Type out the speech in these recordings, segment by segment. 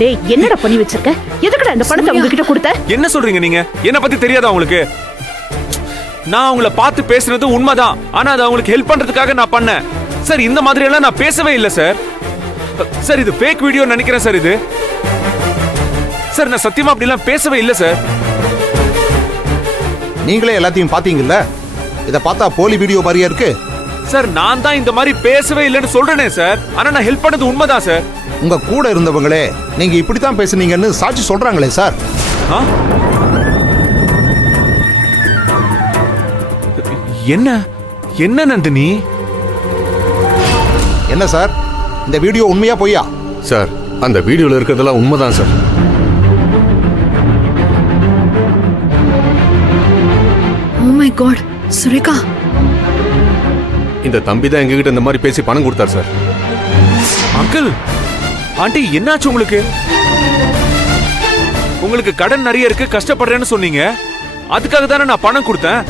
டேய் என்னடா பண்ணி வச்சிருக்க? எதுக்குடா இந்த பணத்தை உங்ககிட்ட கொடுத்த? என்ன சொல்றீங்க நீங்க? என்ன பத்தி தெரியாதா உங்களுக்கு? நான் அவங்கள பார்த்து பேசுறது உண்மைதான். ஆனா அது அவங்களுக்கு ஹெல்ப் பண்றதுக்காக நான் பண்ணேன். சார் இந்த மாதிரி எல்லாம் நான் பேசவே இல்லை சார். சார் இது ஃபேக் வீடியோ நினைக்கிறேன் சார் இது. சார் நான் சத்தியமா அப்படி எல்லாம் பேசவே இல்லை சார். நீங்களே எல்லாத்தையும் பாத்தீங்கல்ல? இத பார்த்தா போலி வீடியோ மாதிரியா இருக்கு. சார் நான் தான் இந்த மாதிரி பேசவே இல்லைன்னு சொல்றேனே சார். ஆனா நான் ஹெல்ப் பண்ணது உண்மைதான் சார். உங்க கூட இருந்தவங்களே நீங்க இப்படித்தான் பேசுனீங்கன்னு சாட்சி சொல்றாங்களே சார். என்ன என்ன நந்தினி? என்ன சார் இந்த வீடியோ உண்மையா பொய்யா? சார் அந்த வீடியோல இருக்கிறதெல்லாம் உண்மைதான் sir. Oh my god, Surekha. இந்த தம்பி தான் எங்ககிட்ட இந்த மாதிரி பேசி பணம் கொடுத்தார் சார். அங்கிள், ஆண்டி என்னாச்சு உங்களுக்கு? உங்களுக்கு கடன் நிறைய இருக்கு, கஷ்டப்படுறேன்னு சொன்னீங்க. அதுக்காக தானே நான் பணம் கொடுத்தேன்.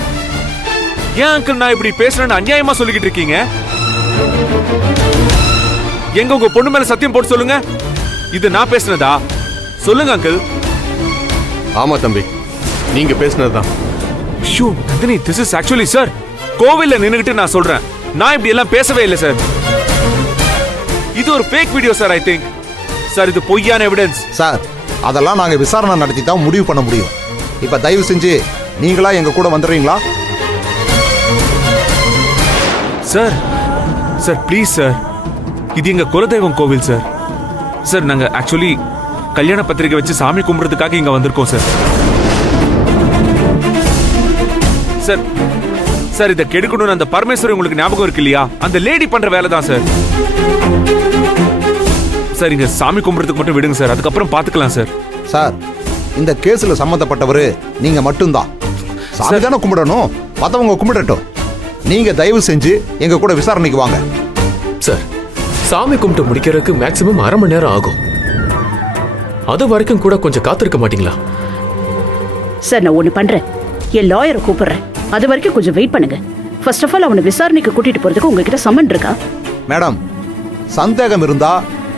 ஏன் அங்கிள் நான் இப்படி பேசுறேன்னு அநியாயமா சொல்லிக்கிட்டு இருக்கீங்க? எங்க உங்க பொண்ணு மேல சத்தியம் போட்டு சொல்லுங்க. இது நான் பேசுனதா? சொல்லுங்க அங்கிள். ஆமா தம்பி, நீங்க பேசுனதுதான். ஷூ Nandini, this is actually sir, கோவில்ல நின்னுகிட்டு நான் சொல்றேன், நான் இப்படி எல்லாம் பேசவே இல்லை சார். இது ஒரு fake video sir. I think sir இது பொய்யான எவிடன்ஸ். சார் அதெல்லாம் நாங்க விசாரணை நடத்தி தான் முடிவு பண்ண முடியும். இப்ப தயவு செஞ்சு நீங்களா எங்க கூட வந்துடுறீங்களா? சார் சார் ப்ளீஸ் சார், இது எங்க குலதெய்வம் கோவில் சார். சார் நாங்க ஆக்சுவலி கல்யாண பத்திரிக்கை வச்சு சாமி கும்பிடுறதுக்காக இங்க வந்திருக்கோம் சார். சார் சார் இதை கெடுக்கணும்னு அந்த பரமேஸ்வரி உங்களுக்கு ஞாபகம் இருக்கு இல்லையா? அந்த லேடி பண்ற வேலை தான் சார். சார் இங்க சாமி கும்பிடுறதுக்கு மட்டும் விடுங்க சார், அதுக்கப்புறம் பாத்துக்கலாம் சார். சார் இந்த கேஸ்ல சம்பந்தப்பட்டவரு நீங்க மட்டும்தான். சாமி தானே கும்பிடணும், மத்தவங்க கும்பிடட்டும். நீங்க தயவு செஞ்சு எங்க கூட விசாரணைக்கு வாங்க. சார் சாமி கும்பிட்டு முடிக்கிறதுக்கு மேக்ஸிமம் 1/2 மணி நேரம் ஆகும். அது வரைக்கும் கூட கொஞ்சம் காத்திருக்க மாட்டீங்களா? சார் நான் ஒண்ணு பண்றேன், என் லாயரை கூப்பிடுறேன். அது வரைக்கும் கொஞ்சம் வெயிட் பண்ணுங்க. ஃபர்ஸ்ட் ஆஃப் ஆல் அவனை விசாரணைக்கு கூட்டிட்டு போறதுக்கு உங்ககிட்ட சம்மன் இருக்கா? மேடம், சந்தேகம் இருந்தா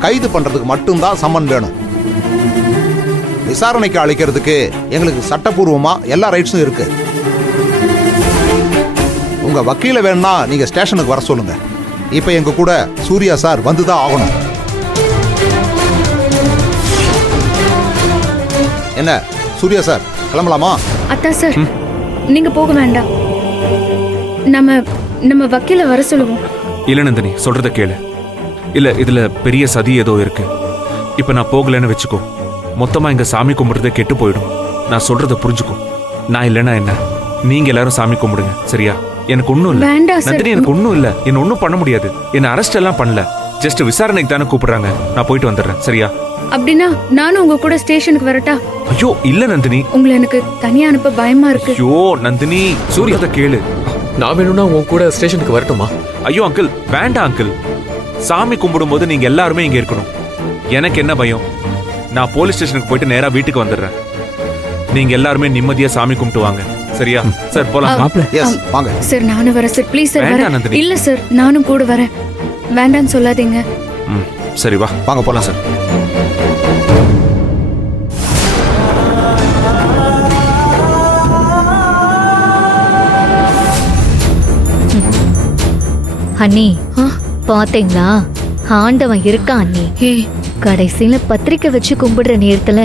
கைது பண்றதுக்கு மட்டும்தான் சம்மன் வேணும். விசாரணைக்கு அழைக்கிறதுக்கு எங்களுக்கு சட்டப்பூர்வமா எல்லா ரைட்ஸும் இருக்கு. உங்க வக்கீல வேணும்னா நீங்க ஸ்டேஷனுக்கு வர சொல்லுங்க. இப்ப எங்க கூட சூர்யா சார் வந்துதான் ஆகணும். என்ன சூர்யா சார், கிளம்பலாமா? அத்தா சார், நீங்க போக வேண்டாம். நம்ம வக்கீல வர சொல்லுவோம். இல்ல நந்தினி, சொல்றத கேளு. இல்ல இதுல பெரிய சதி ஏதோ இருக்கு. இப்ப நான் போகலன்னு வச்சுக்கோ, மொத்தமா இங்க சாமி கும்பிடுறதே கெட்டு போயிடும். நான் சொல்றத புரிஞ்சுக்கோ. நான் இல்லைன்னா என்ன, நீங்க எல்லாரும் சாமி கும்பிடுங்க சரியா? எனக்கு ஒண்ணும் இல்ல நந்தினி, எனக்கு ஒண்ணும் இல்ல. என்ன ஒண்ணும் பண்ண முடியாது. என்ன அரெஸ்ட் எல்லாம் பண்ணல, ஜஸ்ட் விசாரணைக்கு தானே கூப்பிடுறாங்க. நான் போயிட்டு வந்துடுறேன் சரியா? அப்படின்னா நானும் உங்க கூட ஸ்டேஷனுக்கு வரட்டா? ஐயோ இல்ல நந்தினி, உங்களை எனக்கு தனியா அனுப்ப பயமா இருக்கு. ஐயோ நந்தினி, சூரியத கேளு. நான் வேணும்னா உன் கூட ஸ்டேஷனுக்கு வரட்டுமா? ஐயோ அங்கிள் வேண்டாம் அங்கிள். சாமி கும்பிடும் போது நீங்க எல்லாருமே இங்க இருக்கணும். எனக்கு என்ன பயம்? நான் போலீஸ் ஸ்டேஷனுக்கு போயிட்டு நேரா வீட்டுக்கு வந்துடுறேன். நீங்க எல்லாருமே நிம்மதியா சாமி கும்பிட்டு வாங்க சரியா? சார் போலாம். எஸ் வாங்க சார். நானும் வரேன் சார். ப்ளீஸ் சார் வேண்டாம் வரேன். நந்தினி. இல்ல சார், நானும் கூட வரேன். வேண்டான்னு சொல்லாதீங்க. சரி வா, வாங்க போலாம் சார். அண்ணி பாத்தீங்களா, ஆண்டவன் இருக்கான் அண்ணி. கடைசியில பத்திரிக்கை வச்சு கும்பிடுற நேரத்துல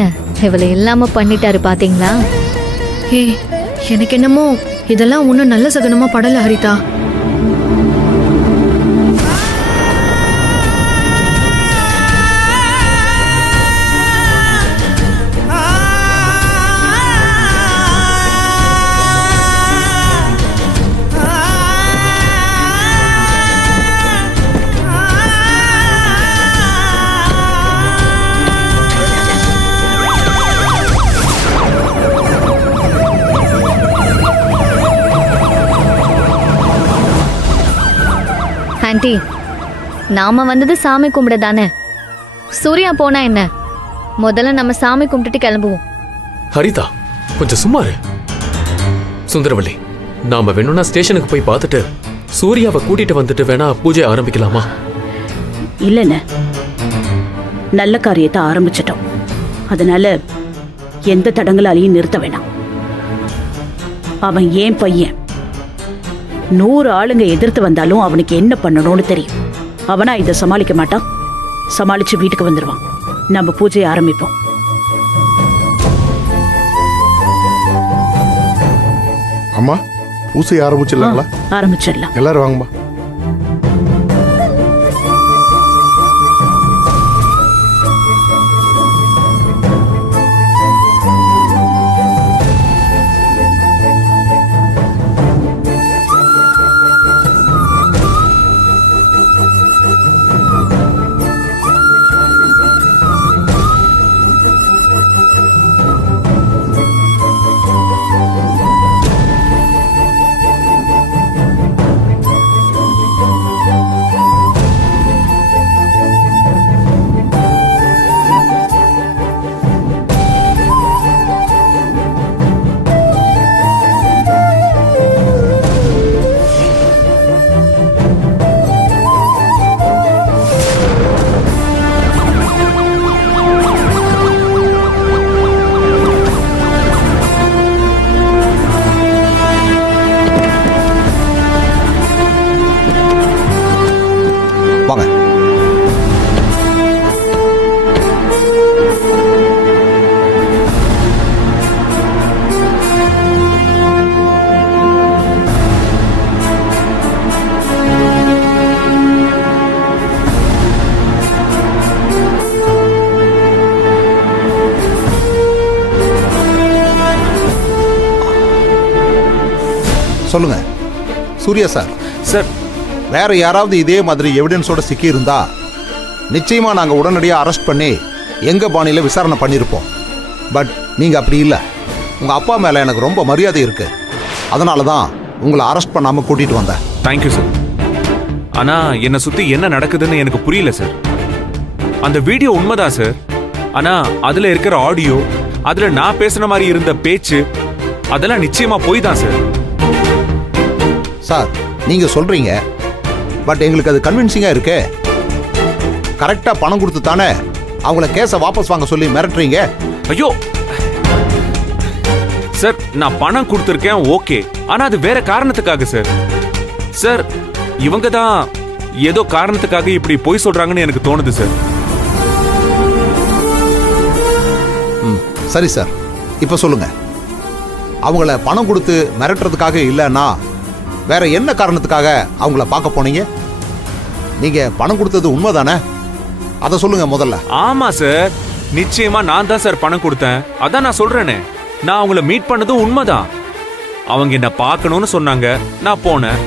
இவளை இல்லாம பண்ணிட்டாரு பாத்தீங்களா? எனக்கு என்னமோ இதெல்லாம் ஒன்னும் நல்ல சகுனமா படல ஹரிதா. ஆண்டி, நாம வந்தது சாமி கும்பிட தானே. சூர்யா போனா என்ன, முதல்ல நம்ம சாமி கும்பிட்டுட்டு கிளம்புவோம். ஹரிதா கொஞ்சம் சும்மா இரு. சுந்தரவள்ளி, நாம வேணும்னா ஸ்டேஷனுக்கு போய் பார்த்துட்டு சூர்யாவை கூட்டிட்டு வந்துட்டு வேணா பூஜை ஆரம்பிக்கலாமா? இல்லைண்ணே, நல்ல காரியத்தை ஆரம்பிச்சிட்டோம். அதனால எந்த தடங்களாலையும் நிறுத்த வேணாம். அவன் ஏன் பையன் 100 ஆளுங்க எதிர்த்து வந்தாலும் அவனுக்கு என்ன பண்ணணும்னு தெரியும். அவனா இதை சமாளிக்க மாட்டான். சமாளிச்சு வீட்டுக்கு வந்துடுவான். நம்ம பூஜையை ஆரம்பிப்போம். அம்மா பூசை ஆரம்பிச்சிடலாங்களா? ஆரம்பிச்சிடலாம். எல்லாரும் வாங்கம்மா. வாங்க. சொல்லுங்க சூர்யா சார். சார் வேற யாராவது இதே மாதிரி எவிடன்ஸோட சிக்கி இருந்தா நிச்சயமா நாங்க உடனடியா அரெஸ்ட் பண்ணி எங்க பாணியில விசாரணை பண்ணிருப்போம். பட் நீங்க அப்படி இல்லை. உங்க அப்பா மேல எனக்கு ரொம்ப மரியாதை இருக்கு. அதனால தான் உங்களை அரெஸ்ட் பண்ணாம கூட்டிட்டு வந்தேன். Thank you sir. ஆனா என்னை சுத்தி என்ன நடக்குதுன்னு எனக்கு புரியல சார். அந்த வீடியோ உண்மைதான் சார். ஆனா அதுல இருக்கிற ஆடியோ, அதுல நான் பேசுன மாதிரி இருந்த பேச்சு, அதெல்லாம் நிச்சயமா போய் தான் சார். சார் நீங்க சொல்றீங்க, பட் எங்களுக்கு அது கன்வின்சிங்கா இருக்கே. கரெக்டா பணம் கொடுத்து தானே அவங்கள கேஸை வாபஸ் வாங்க சொல்லி மிரட்டுறீங்க. ஐயோ சார், நான் பணம் கொடுத்துருக்கேன், ஓகே. ஆனா அது வேற காரணத்துக்காக சார். சார் இவங்க தான் ஏதோ காரணத்துக்காக இப்படி பொய் சொல்றாங்கன்னு எனக்கு தோணுது சார். சரி சார், இப்ப சொல்லுங்க, அவங்கள பணம் கொடுத்து மிரட்டுறதுக்காக இல்லைன்னா வேற என்ன காரணத்துக்காக அவங்கள பார்க்க போனீங்க? நீங்க பணம் கொடுத்தது உண்மைதானே? அதை சொல்லுங்க முதல்ல. ஆமா சார், நிச்சயமா நான் தான் சார் பணம் கொடுத்தேன். அதான் நான் சொல்றேனே, நான் அவங்கள மீட் பண்ணதும் உண்மைதான். அவங்க என்ன பார்க்கணும்னு சொன்னாங்க, நான் போனேன்.